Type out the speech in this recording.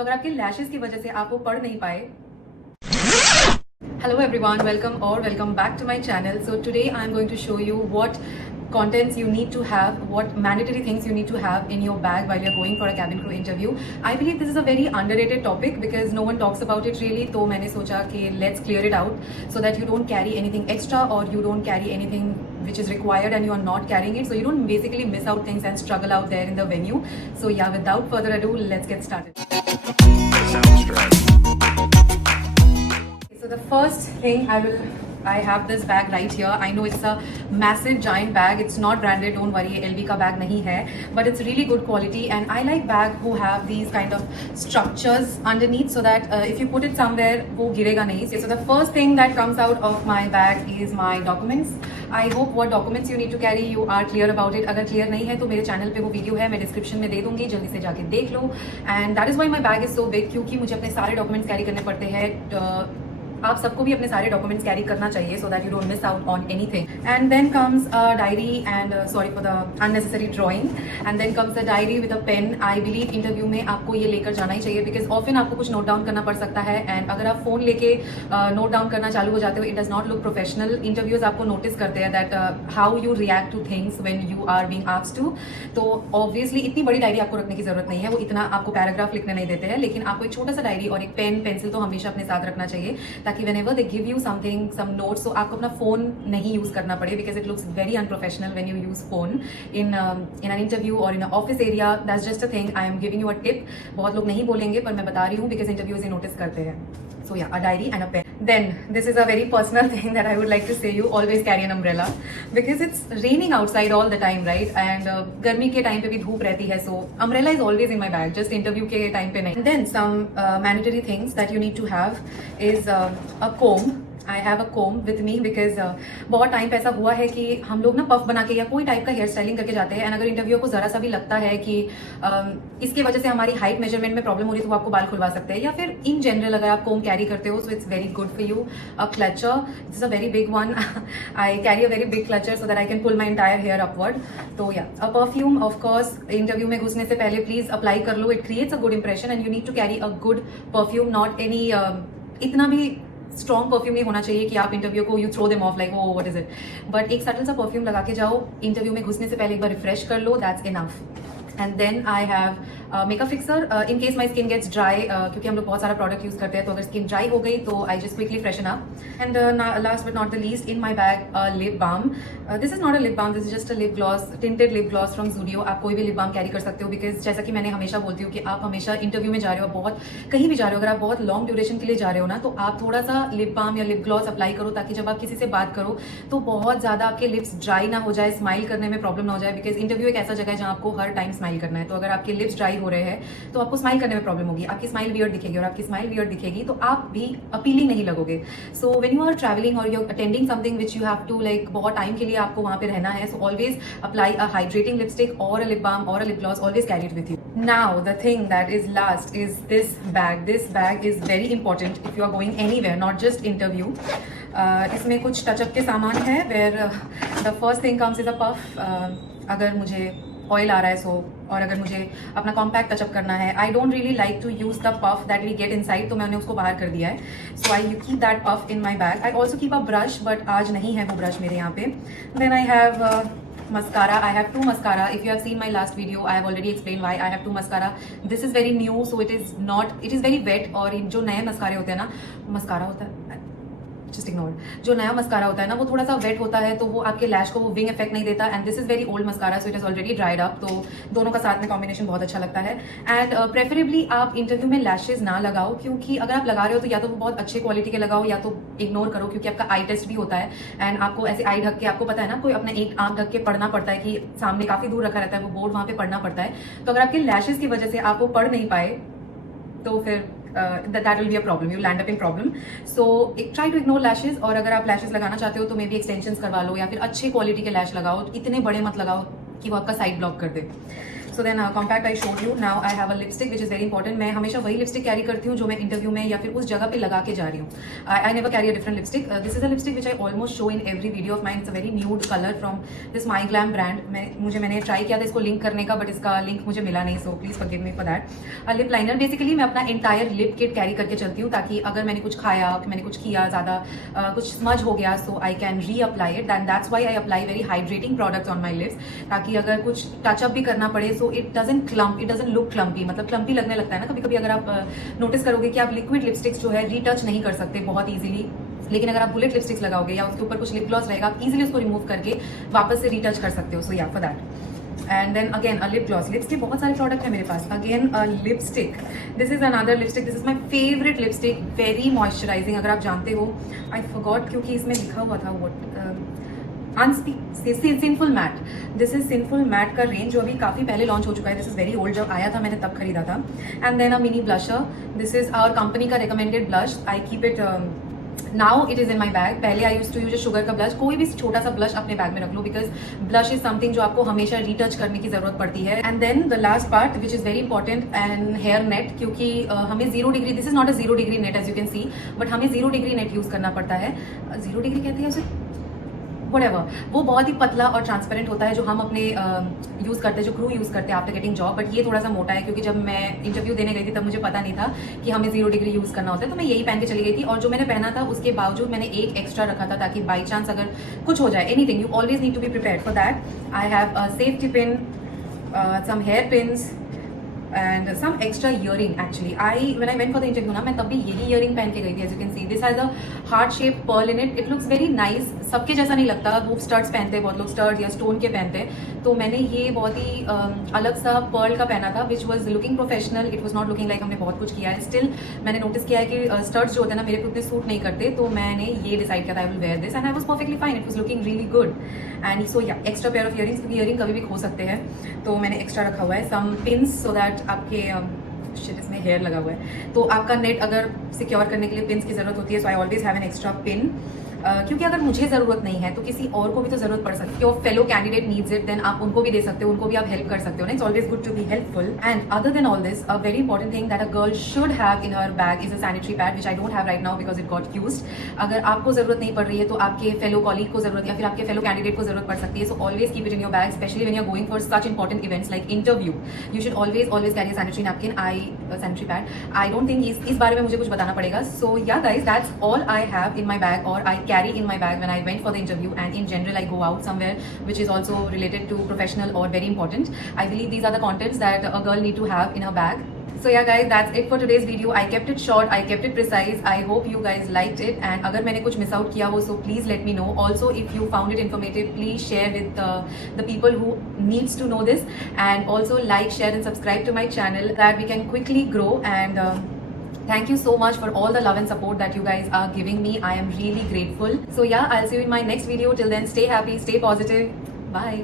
तो अगर आपके लैशेस की वजह से आप वो पढ़ नहीं पाए. Hello everyone, welcome back to my channel. So today I am going to show you what contents you need to have, what mandatory things you need to have in your bag while you're going for a cabin crew interview. I believe this is a very underrated topic because no one talks about it really. तो मैंने सोचा कि let's clear it out so that you don't carry anything extra or you don't carry anything which is required and you are not carrying it, so you don't basically miss out things and struggle out there in the venue. So yeah, without further ado, let's get started. So the first thing I have this bag right here. I know it's a massive giant bag. It's not branded, don't worry, LV का bag नहीं है, but it's really good quality and I like bag who have these kind of structures underneath so that if you put it somewhere वो गिरेगा नहीं. So the first thing that comes out of my bag is my documents. I hope what documents you need to carry you are clear about it. अगर clear नहीं है तो मेरे channel पे वो वीडियो है, मैं description में दे दूंगी, जल्दी से जाके देख लो. And that is why my bag is so big, क्योंकि मुझे अपने सारे documents carry करने पड़ते हैं. आप सबको भी अपने सारे डॉक्यूमेंट्स कैरी करना चाहिए so that you don't miss out on anything. And then comes a diary and sorry for the unnecessary drawing. And then comes a diary with a pen. I believe interview में आपको ये लेकर जाना ही चाहिए because often आपको कुछ note down करना पड़ सकता है एंड अगर आप फोन लेके नोट डाउन करना चालू हो जाते हो it does not look professional. Interviews आपको नोटिस करते हैं that how you react to things when you are being asked to. तो ऑब्वियसली इतनी बड़ी डायरी आपको रखने की जरूरत नहीं है, वो इतना आपको पैराग्राफ लिखने नहीं देते हैं, लेकिन आपको एक छोटा सा डायरी और एक पेन पेंसिल तो हमेशा अपने साथ रखना चाहिए ताकि whenever they give you something, some notes, so आपको अपना फोन नहीं यूज करना पड़े because it looks very unprofessional when you use phone in an interview or in an office area. That's just a thing. I am giving you a tip. बहुत लोग नहीं बोलेंगे पर मैं बता रही हूँ because interviews ये notice करते हैं. So yeah, a diary and a pen. Then this is a very personal thing that I would like to say. You always carry an umbrella because it's raining outside all the time, right? And गर्मी के time पे भी धूप रहती है, so umbrella is always in my bag. Just interview के time पे नहीं. And then some mandatory things that you need to have is a comb. I have a comb with me because बहुत time पे ऐसा हुआ है कि हम लोग ना पफ बना के या कोई टाइप का हेयर स्टाइलिंग करके जाते हैं एंड अगर इंटरव्यू को जरा सा भी लगता है कि इसके वजह से हमारी हाइट मेजरमेंट में प्रॉब्लम हो रही है तो वो आपको बाल खुलवा सकते हैं. या फिर इन जनरल अगर आप कोम कैरी करते हो so it's very good for you. A clutcher, this is a very big one. I carry a very big clutcher so that I can pull my entire hair upward. तो या अ perfume of course interview में घुसने से पहले please apply कर लो. It creates a good impression and you need to carry a good perfume, not any इतना भी स्ट्रॉन्ग परफ्यूम नहीं होना चाहिए कि आप इंटरव्यू को you throw them off like oh what is it. But एक सटल सा परफ्यूम लगा के जाओ, इंटरव्यू में घुसने से पहले एक बार रिफ्रेश कर लो, that's enough. And then I have makeup fixer in case my skin gets dry, क्योंकि हम लोग बहुत सारा प्रोडक्ट यूज करते हैं तो अगर स्किन ड्राई हो गई तो I just quickly freshen up. And last but not the least in my bag lip balm. This is not a lip balm, this is just a lip gloss, tinted lip gloss from Zudio. आप कोई भी lip balm carry कर सकते हो because जैसा कि मैंने हमेशा बोलती हूँ कि आप हमेशा इंटरव्यू में जा रहे हो, बहुत कहीं भी जा रहे हो, अगर आप बहुत लॉन्ग ड्यूरेशन के लिए जा रहे हो ना तो आप थोड़ा सा लिप बाम या लिप ग्लॉस अप्लाई करो ताकि जब आप किसी से बात करो तो बहुत ज्यादा आपके लिप्स ड्राई ना हो जाए, स्माइल करने में प्रॉब्लम ना हो जाए बिकॉज इंटरव्यू एक ऐसा जगह है जहाँ आपको हर टाइम स्माइल करना है. तो अगर आपके लिप्स ड्राई हो रहे हैं तो आपको स्माइल करने में प्रॉब्लम होगी, आपकी स्माइल वियर्ड दिखेगी और आपकी स्माइल वियर्ड दिखेगी तो आप भी अपीलिंग नहीं लगोगे. So when you are travelling और you are attending something which you have to like बहुत टाइम के लिए आपको वहां पे रहना है, so always apply a hydrating lipstick और अ लिप बाम और a lip gloss, always carry it with you. Now the thing that is last is this bag. This bag is very important if you are going anywhere, not just interview. इसमें कुछ touch up के सामान है where the first thing comes is a puff. अगर मुझे oil आ रहा है सो और अगर मुझे अपना कॉम्पैक्ट टचअप करना है, I don't really like to use the puff that we get inside, तो मैंने उसको बाहर कर दिया है. So I keep that puff in my bag. I also keep a brush but आज नहीं है वो ब्रश मेरे यहाँ पे. Then I have mascara. I have two mascara. If you have seen my last video, I have already explained why I have two mascara. This is very new, so it is very wet. और जो नए मस्कारे होते हैं ना, mascara होता है just ignore, जो नया मस्कारा होता है ना वो थोड़ा सा वेट होता है तो वो आपके लैश को वो विंग इफेक्ट नहीं देता. And this is very old mascara so it is already dried up, तो दोनों का साथ में कॉम्बिनेशन बहुत अच्छा लगता है. एंड प्रेफरेबली आप इंटरव्यू में लैशेज ना लगाओ, क्योंकि अगर आप लगा रहे हो तो या तो वो बहुत अच्छे क्वालिटी के लगाओ या तो इग्नोर करो, क्योंकि आपका आई टेस्ट भी होता है एंड आपको ऐसे आई ढक के, आपको पता है ना कोई अपना एक आंख ढक के पढ़ना पड़ता है कि सामने काफी दूर रखा रहता है वो बोर्ड, वहां पे पढ़ना पड़ता है. तो अगर आपके लैशेज की वजह से आप वो पढ़ नहीं पाए तो फिर that will be a problem. You'll land up in problem. So try to ignore lashes. और अगर आप lashes लगाना चाहते हो तो मे बी एक्सटेंशंस करवा लो या फिर अच्छे क्वालिटी के लैश लगाओ, इतने बड़े मत लगाओ कि वो आपका साइड ब्लॉक कर दे. So then compact I showed you. Now I have a lipstick which is very important. मैं हमेशा वही लिपस्टिक कैरी करती हूँ जो मैं इंटरव्यू में या फिर उस जगह पे लगा के जा रही हूँ. I never carry a different lipstick. This is a lipstick which I almost show in every video of mine. It's a very nude colour from this my glam brand. मैंने ट्राई किया था इसको लिंक करने का, but इसका link मुझे मिला नहीं, so please forgive me for that. Lip liner. Basically मैं अपना एंटायर लिप किट कैरी करके चलती हूँ, ताकि अगर मैंने कुछ खाया, मैंने कुछ किया ज़्यादा, कुछ स्मज हो गया, so I can reapply it. Then that's why I apply very hydrating products on my lips, ताकि अगर कुछ टचअप भी करना पड़े so it doesn't clump, it doesn't look clumpy. मतलब क्लम्पी लगने लगता है ना कभी कभी. अगर आप नोटिस करोगे कि आप लिक्विड लिपस्टिक्स जो है रीटच नहीं कर सकते बहुत ईजिली, लेकिन अगर आप बुलेट लिपस्टिक्स लगाओगे या उसके ऊपर कुछ लिप ग्लॉस रहेगा, आप इजीली उसको रिमूव करके वापस से रीटच कर सकते हो. So yeah for that. And then again a lip gloss. Lips के बहुत सारे प्रोडक्ट है मेरे पास. Again a lipstick. This is another lipstick. This is my favourite lipstick. Very moisturising. अगर आप जानते हो, आई फॉरगॉट क्योंकि इसमें लिखा हुआ था sinful matte. This is sinful matte का रेंज जो अभी काफ़ी पहले लॉन्च हो चुका है. This is very old. जब आया था मैंने तब खरीदा था. And then a mini blusher. This is our company का recommended blush. I keep it now it is in my bag. पहले I use to use sugar का ब्लश. कोई भी छोटा सा ब्लश अपने बैग में रख लो, बिकॉज ब्लश इज समथिंग जो आपको हमेशा रीटच करने की जरूरत पड़ती है. And then the last part which is very important and hair net, क्योंकि हमें 0 degree, this is not a 0 degree net as you can see, but हमें 0 डिग्री नेट यूज करना पड़ता है. 0 डिग्री कहते हैं उसे, whatever. वो बहुत ही पतला और ट्रांसपेरेंट होता है जो हम अपने यूज़ करते हैं, जो क्रू यूज़ करते हैं आफ्टर गेटिंग जॉब. बट ये थोड़ा सा मोटा है, क्योंकि जब मैं इंटरव्यू देने गई थी तब मुझे पता नहीं था कि हमें 0 डिग्री यूज़ करना होता है, तो मैं यही पहन के चली गई थी. और जो मैंने पहना था उसके बावजूद मैंने एक एक्स्ट्रा रखा था, ताकि बाई चांस अगर कुछ हो जाए, anything, you always need to be prepared for that. I have a safety pin, some hair pins and some extra earring. Actually when I went for the interview ना, मैं तब भी यही earring पहन के गई थी. as you can see this has a heart shaped pearl in it. it looks very nice. सबके जैसा नहीं लगता. वो स्टड्स पहनते हैं बहुत लोग, स्टड्स या स्टोन के पहनते हैं, तो मैंने ये बहुत ही अलग सा पर्ल का पहना था, which was looking professional. It was not looking like हमने बहुत कुछ किया है. स्टिल मैंने नोटिस किया है कि स्टड्स जो होते हैं ना, मेरे को उतने सूट नहीं करते, तो मैंने ये डिसाइड किया था I will where this, and I was perfectly fine. It was looking really good. And so या एक्स्ट्रा पेयर ऑफ इयरिंग्स, क्योंकि इयरिंग कभी भी खो सकते हैं, तो मैंने एक्स्ट्रा रखा हुआ है. सम पिन्स सो दैट आपके शिट, इसमें हेयर लगा हुआ है, तो आपका नेट अगर सिक्योर करने के लिए पिन्स की जरूरत होती है. So I always have an extra pin. क्योंकि अगर मुझे ज़रूरत नहीं है तो किसी और को भी तो ज़रूरत पड़ सकती है. और fellow candidate needs it, then आप उनको भी दे सकते हो, उनको भी आप हेल्प कर सकते हो ना. It's always good to be helpful. And other than all this, a very important thing that a girl should have in her bag is a sanitary pad, which I don't have right now because it got used. अगर आपको ज़रूरत नहीं पड़ रही है तो आपके fellow colleague को ज़रूरत, या फिर आपके फेलो कैंडिडेट को ज़रूरत पड़ सकती है. So always keep it in your bag, specially when you are going for such important events like interview. You should always carry sanitary napkin, sanitary pad. I don't think इस बारे में मुझे कुछ बताना पड़ेगा. So yeah guys, that's all I have in my bag, और I carry in my bag I went for the interview, and in general I go out somewhere which is also related to professional or very important. I believe these are the contents that a girl need to have in her bag. So yeah guys, that's it for today's video. I kept it short, I kept it precise. I hope you guys liked it, and अगर मैंने कुछ miss out किया हो, so please let me know. Also, if you found it informative, please share with the people who needs to know this, and also like, share and subscribe to my channel, that we can quickly grow. And thank you so much for all the love and support that you guys are giving me. I am really grateful. So yeah, I'll see you in my next video. Till then, stay happy, stay positive. Bye.